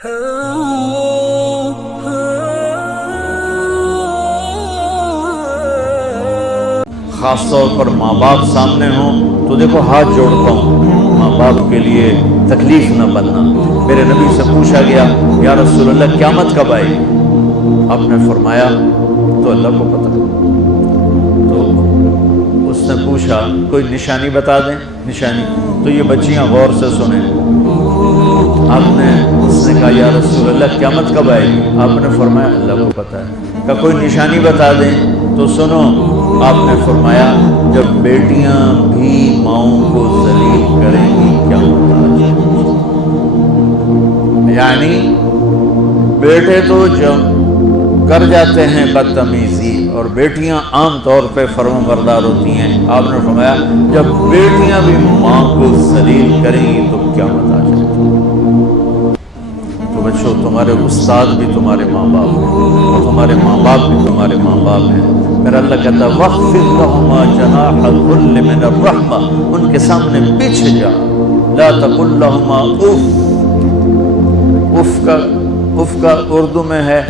خاص طور پر ماں باپ سامنے ہوں تو دیکھو ہاتھ جوڑتا ہوں، ماں باپ کے لیے تکلیف نہ بننا۔ میرے نبی سے پوچھا گیا یا رسول اللہ قیامت کب آئے گی؟ آپ نے فرمایا تو اللہ کو پتہ۔ تو اس نے پوچھا کوئی نشانی بتا دیں، نشانی؟ تو یہ بچیاں غور سے سنیں۔ اس نے کہا یا رسول اللہ قیامت کب آئے گی؟ آپ نے فرمایا اللہ کو پتہ ہے۔ کہ کوئی نشانی بتا دیں؟ تو سنو، آپ نے فرمایا جب بیٹیاں بھی ماؤں کو ذلیل کریں گی قیامت آ جائے گی۔ یعنی بیٹے تو جب کر جاتے ہیں بدتمیزی اور بیٹیاں عام طور پہ فرمانبردار ہوتی ہیں، آپ نے فرمایا جب بیٹیاں بھی ماں کو ذلیل کریں گی تو قیامت آ جائے گی۔ تو بچوں، تمہارے استاد بھی تمہارے ماں باپ ہیں اور تمہارے ماں باپ بھی تمہارے ماں باپ ہیں۔ میرا اللہ کہتا ہے وَاخْفِضْ لَهُمَا جَنَاحَ الذُّلِّ مِنَ الرَّحْمَةِ، ان کے سامنے پیچھے جا، لَا تَقُلْ لَهُمَا اف کا اردو میں ہے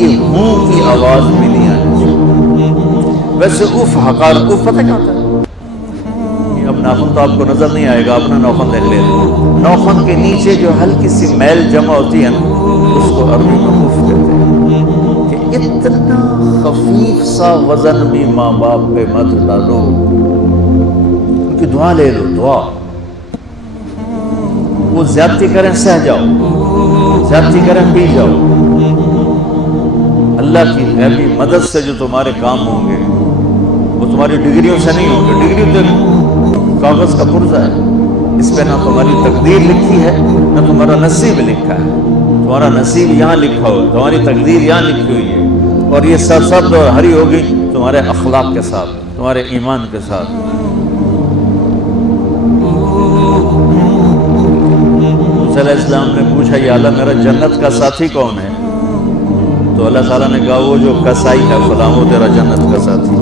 یہ ہوں کی آواز بھی نہیں آنی چاہیے۔ ویسے اف حقار، اف پتہ کیا ہوتا ہے؟ اب ناخن تو آپ کو نظر نہیں آئے گا، اپنا ناخن دیکھ لیں۔ ناخن کے نیچے جو ہلکی سی میل جمع ہوتی ہے نا، اس کو عربی میں اف کہتے ہیں۔ کہ اتنا خفیف سا وزن بھی ماں باپ پہ مت ڈالو، ان کی دعا لے لو، دعا۔ وہ زیادتی کریں سہ جاؤ، زیادتی کریں پی جاؤ۔ اللہ کی غیبی مدد سے جو تمہارے کام ہوں گے وہ تمہاری ڈگریوں سے نہیں ہوں گے۔ ڈگری تو کاغذ کا پرزہ ہے، اس پہ نہ تمہاری تقدیر لکھی ہے نہ تمہارا نصیب لکھا ہے۔ تمہارا نصیب یہاں لکھا ہو، تمہاری تقدیر یہاں لکھی ہوئی ہے، اور یہ سرسبز اور ہری ہوگی تمہارے اخلاق کے ساتھ، تمہارے ایمان کے ساتھ۔ موسیٰ علیہ السلام نے پوچھا یا اللہ میرا جنت کا ساتھی کون ہے؟ تو اللہ تعالیٰ نے کہا وہ جو کسائی ہے فلاں، وہ تیرا جنت کا ساتھی۔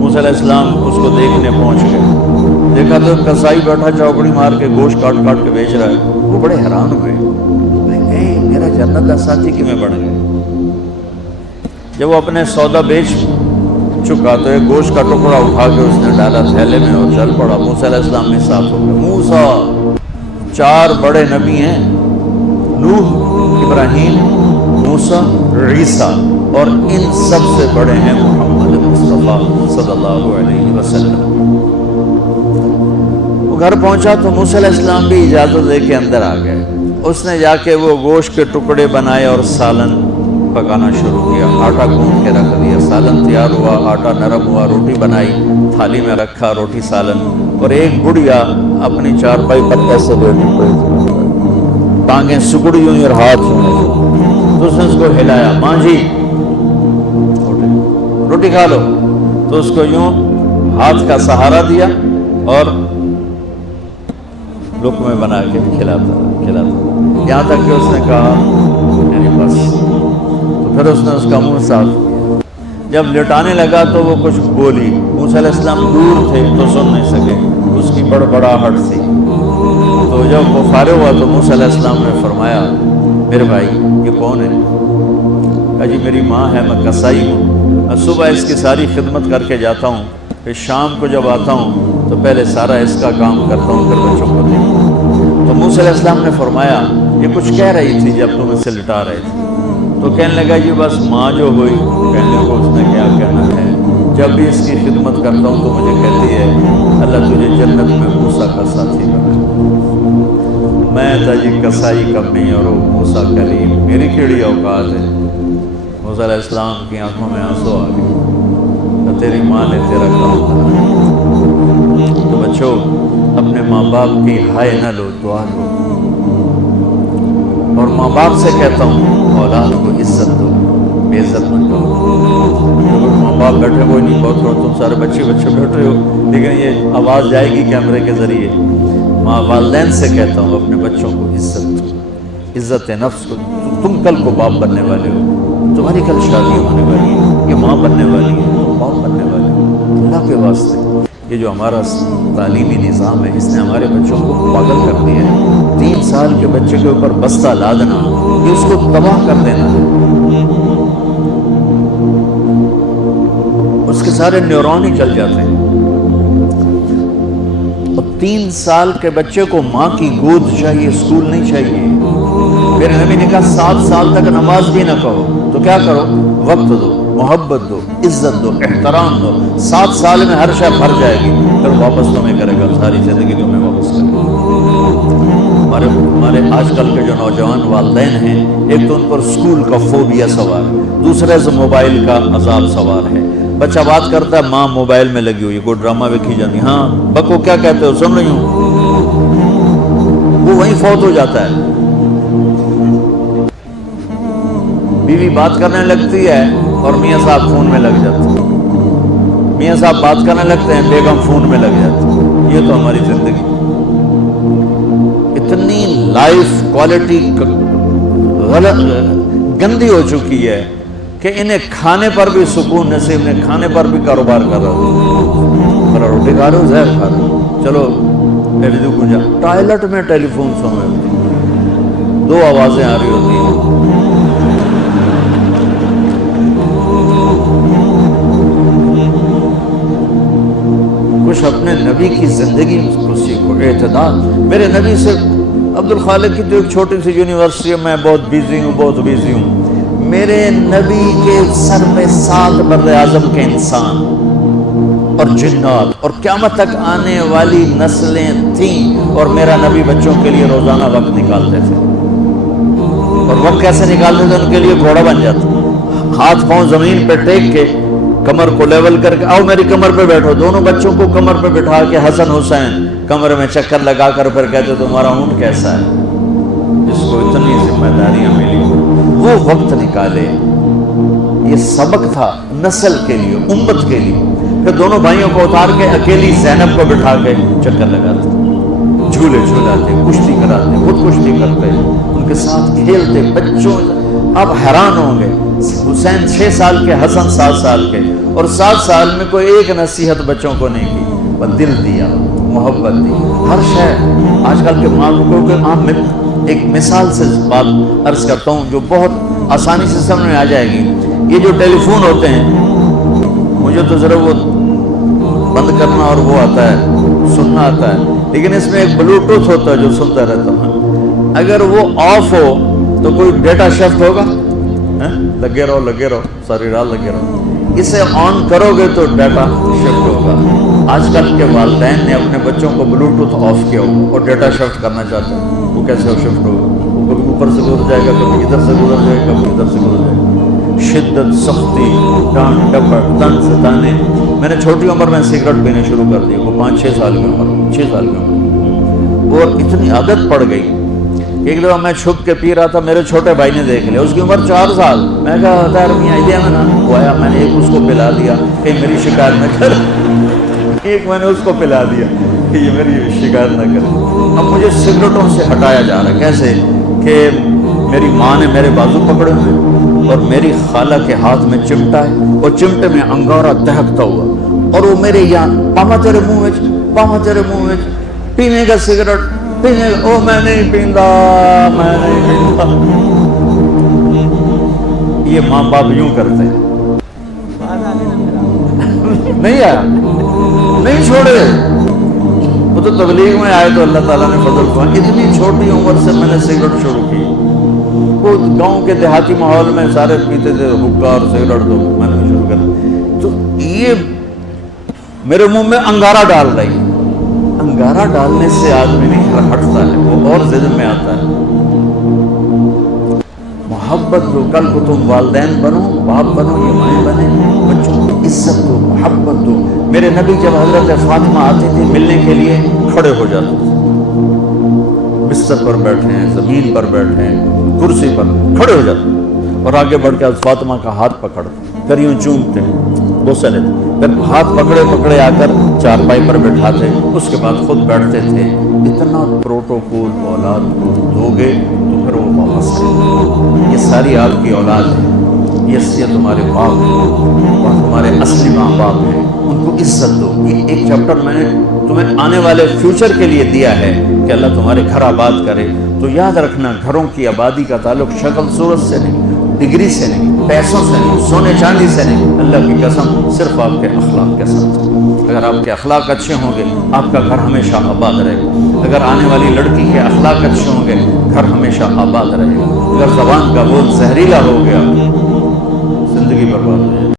موسیٰ علیہ السلام اس کو دیکھنے پہنچ گئے، دیکھا تو کسائی بیٹھا چوکڑی مار کے گوشت کاٹ کاٹ کے بیچ رہا ہے۔ وہ بڑے حیران ہوئے، میرا جنت کا ساتھی کیوں بڑھ گیا؟ جب وہ اپنے سودا بیچ چکا تو ایک گوشت کا ٹکڑا اٹھا کے اس نے ڈالا تھیلے میں اور چل پڑا۔ موسیٰ علیہ السلام میں صاف ہو گیا۔ موسیٰ 4 بڑے نبی ہیں، نوح، ابراہیم، موسیٰ، عیسیٰ، اور ان سب سے بڑے ہیں محمد مصطفیٰ صلی اللہ علیہ وسلم۔ وہ گھر پہنچا تو موسیٰ علیہ السلام بھی اجازت دے کے اندر آ گئے۔ اس نے جا کے وہ گوشت کے ٹکڑے بنائے اور سالن پکانا شروع کیا۔ آٹا گوندھ کے رکھ دیا، سالن تیار ہوا، آٹا نرم ہوا، روٹی بنائی، تھالی میں رکھا روٹی سالن، اور ایک بڑھیا اپنی چارپائی پر ایسے بیٹھی پڑی تھی، ٹانگیں سکڑی ہوئی اور ہاتھ ہوئے، تو اس نے اس کو ہلایا، ماں جی روٹی کھا لو۔ تو اس کو یوں ہاتھ کا سہارا دیا اور لقمے بنا کے کھلاتا یہاں تک کہ اس نے کہا یعنی بس۔ تو پھر اس نے اس کا منہ صاف کیا۔ جب لٹانے لگا تو وہ کچھ بولی، موسیٰ علیہ السلام دور تھے تو سن نہیں سکے، اس کی بڑبڑاہٹ تھی۔ تو جب وہ فارغ ہوا تو موسیٰ علیہ السلام نے فرمایا میرے بھائی یہ کون ہے؟ کہا جی میری ماں ہے، میں کسائی ہوں، میں صبح اس کی ساری خدمت کر کے جاتا ہوں، پھر شام کو جب آتا ہوں تو پہلے سارا اس کا کام کرتا ہوں، پھر بچوں کو دیکھتا ہوں۔ تو موسیٰ علیہ السلام نے فرمایا یہ کچھ کہہ رہی تھی جب تم اسے لٹا رہے تھے؟ تو کہنے لگا جی بس ماں جو ہوئی، کہنے کو اس نے کیا کہنا ہے، جب بھی اس کی خدمت کرتا ہوں تو مجھے کہتی ہے اللہ تجھے جنت میں موسیٰ کا ساتھی بنا۔ میں تھا جی کسائی کمی اور وہ موسیٰ کلیم، میری کیڑی اوقات ہے۔ موسیٰ علیہ السلام کی آنکھوں میں آنسو آ گئے، تو تیری ماں نے تیرا کام کرا۔ تو بچوں اپنے ماں باپ کی ہائے نہ لو، دعا لو۔ اور ماں باپ سے کہتا ہوں اولاد کو عزت دو، بے عزت مت کرو۔ ماں باپ بیٹھے کوئی نہیں، بہت تھوڑا تم سارے بچے بیٹھے ہو، لیکن یہ آواز جائے گی کیمرے کے ذریعے۔ ماں والدین سے کہتا ہوں اپنے بچوں کو عزت دو، عزت نفس کو۔ تم کل کو باپ بننے والے ہو، تمہاری کل شادی ہونے والی ہے، یہ ماں بننے والی ہے، باپ بننے والے ہیں۔ اللہ کے واسطے یہ جو ہمارا تعلیمی نظام ہے اس نے ہمارے بچوں کو پاگل کر دیا ہے۔ کے بچے کے اوپر بستہ لادنا، یہ اس کو تباہ کر دینا ہے، اس کے سارے نیورون ہی چل جاتے ہیں۔ اور 3 سال کے بچے کو ماں کی گود چاہیے، اسکول نہیں چاہیے۔ میرے نبی نے کہا 7 سال تک نماز بھی نہ کہو، تو کیا کرو؟ وقت دو، محبت دو، عزت دو، احترام دو۔ 7 سال میں ہر شے بھر جائے گی، پھر واپس تمہیں کرے گا، ساری زندگی تمہیں واپس کرے گا۔ ہمارے آج کل کے جو نوجوان والدین ہیں، ایک تو ان پر اسکول کا فوبیا سوار ہے، دوسرے سے موبائل کا عذاب سوار ہے۔ بچہ بات کرتا ہے، ماں موبائل میں لگی ہوئی، کوئی ڈرامہ ویکھی جاتی، ہاں بکو کیا کہتے ہو، سن رہی ہوں، وہ وہیں فوت ہو جاتا ہے۔ بیوی بات کرنے لگتی ہے اور میاں صاحب فون میں لگ جاتے ہیں، میاں صاحب بات کرنے لگتے ہیں، بیگم فون میں لگ جاتی ہے۔ یہ تو ہماری زندگی، اتنی لائف کوالٹی غلط گندی ہو چکی ہے کہ انہیں کھانے پر بھی سکون نصیب نہیں، کھانے پر بھی کاروبار کر رہا ہو، میرا روٹی کھا رہے ہو، زہر کھا رہے ہو، چلو ٹیلیفون گونجا، ٹوائلٹ میں ٹیلی فون سن رہے ہوتے، 2 آوازیں آ رہی ہوتی ہیں۔ کچھ اپنے نبی کی زندگی کو سیکھو، اعتدال۔ میرے نبی سے عبد الخالق کی تو ایک چھوٹی سی یونیورسٹی ہے، میں بہت بیزی ہوں، میرے نبی کے سر پہ 7 بر اعظم کے انسان اور جنات اور قیامت تک آنے والی نسلیں تھیں، اور میرا نبی بچوں کے لیے روزانہ وقت نکالتے تھے، اور وقت کیسے نکالتے تھے؟ ان کے لیے گھوڑا بن جاتا، ہاتھ پاؤں زمین پہ ٹیک کے، کمر کو لیول کر کے، آؤ میری کمر پہ بیٹھو، دونوں بچوں کو کمر پہ بٹھا کے حسن حسین کمر میں چکر لگا کر پھر کہتے تمہارا اونٹ کیسا ہے، جس کو اتنی ذمہ داریاں ملی، وہ وقت نکالے۔ یہ سبق تھا نسل کے لیے، امت کے لیے۔ پھر دونوں بھائیوں کو اتار کے اکیلی زینب کو بٹھا کے چکر لگاتے، جھولے جھولاتے، کشتی کراتے، خود کشتی کرتے، ان کے ساتھ کھیلتے۔ بچوں آپ حیران ہوں گے، حسین 6 سال کے، حسن 7 سال کے، اور 7 سال میں کوئی ایک نصیحت بچوں کو نہیں کی، بس دل دیا، محبت دی، ہر شے۔ آج کل کے ماں باپوں کے عام میں ایک مثال سے بات عرض کرتا ہوں جو بہت آسانی سے سمجھ میں آ جائے گی۔ یہ جو ٹیلی فون ہوتے ہیں، مجھے تو ذرا وہ بند کرنا اور وہ آتا ہے، سننا آتا ہے، لیکن اس میں ایک بلوٹوتھ ہوتا ہے جو سنتا رہتا ہوں، اگر وہ آف ہو تو کوئی ڈیٹا شفٹ ہوگا، لگے رہو ساری رات لگے رہو، اسے آن کرو گے تو ڈیٹا شفٹ ہوگا۔ آج کل کے والدین نے اپنے بچوں کو بلوٹوتھ آف کیا ہو اور ڈیٹا شفٹ کرنا چاہتے ہیں، وہ کیسے شفٹ ہوگا؟ کبھی اوپر سے گزر جائے گا، کبھی ادھر سے گزر جائے گا، کبھی ادھر سے گزر جائے گا۔ شدت، سختی، ڈانٹ ڈپٹ، تن ستانے۔ میں نے چھوٹی عمر میں سگریٹ پینے شروع کر دی، وہ 5-6 سال کی عمر، 6 سال کی عمر، اور اتنی عادت پڑ گئی۔ ایک دفعہ میں چھپ کے پی رہا تھا، میرے چھوٹے بھائی نے دیکھ لیا، اس کی عمر 4 سال۔ میں کہا تار میاں آئیڈیا میں نا، وہ آیا، میں نے ایک اس کو پلا دیا کہ میری شکایت نہ کر، ایک میں نے اس کو پلا دیا کہ یہ میری شکایت نہ کر۔ اب مجھے سگریٹوں سے ہٹایا جا رہا ہے، کیسے کہ میری ماں نے میرے بازو پکڑے ہوئے اور میری خالہ کے ہاتھ میں چمٹا ہے، اور چمٹے میں انگارہ دہکتا ہوا، اور وہ میرے یہاں پاما تیرے منہ میں پینے کا سگریٹ پینے، او میں نہیں پیندا۔ یہ ماں باپ یوں کرتے ہیں، نہیں آیا، نہیں چھوڑے۔ وہ تو تبلیغ میں آئے تو اللہ تعالیٰ نے فضل کیا، اتنی چھوٹی عمر سے میں نے سگریٹ شروع کی۔ وہ گاؤں کے دیہاتی ماحول میں سارے پیتے تھے حقہ اور سگریٹ، تو میں نے شروع کر، تو یہ میرے منہ میں انگارہ ڈال رہی۔ انگارہ ڈالنے سے آدمی نہیں ہٹتا ہے، وہ اور ذہن میں آتا ہے۔ محبت دو، کل کو تم والدین بنو، باپ بنو، یہ مائیں بنے، بچوں کو عزت دو، محبت دو۔ میرے نبی جب حضرت فاطمہ آتی تھی ملنے کے لیے، کھڑے ہو جاتے تھے، بستر پر بیٹھے ہیں، زمین پر بیٹھے ہیں، کرسی پر کھڑے ہو جاتے، اور آگے بڑھ کے فاطمہ کا ہاتھ پکڑتے، پھر یوں چومتے، بوسہ لیتے، پھر ہاتھ پکڑے آ کر چارپائی پر بٹھاتے، اس کے بعد خود بیٹھتے تھے۔ اتنا پروٹوکول اولاد کو دو گے تو پھر وہ واپس کرے۔ یہ ساری آپ کی اولاد ہے، یہ تمہارے باپ ہیں اور تمہارے اصلی ماں باپ ہیں، ان کو عزت دو۔ یہ ایک چیپٹر میں نے تمہیں آنے والے فیوچر کے لیے دیا ہے کہ اللہ تمہارے گھر آباد کرے، تو یاد رکھنا گھروں کی آبادی کا تعلق شکل صورت سے نہیں، ڈگری سے نہیں، پیسوں سے نہیں، سونے چاندی سے نہیں، اللہ کی قسم صرف آپ کے اخلاق کے ساتھ۔ اگر آپ کے اخلاق اچھے ہوں گے آپ کا گھر ہمیشہ آباد رہے گا۔ اگر آنے والی لڑکی کے اخلاق اچھے ہوں گے گھر ہمیشہ آباد رہے گا۔ اگر زبان کا بول زہریلا ہو گیا زندگی برباد ہو جائے گی۔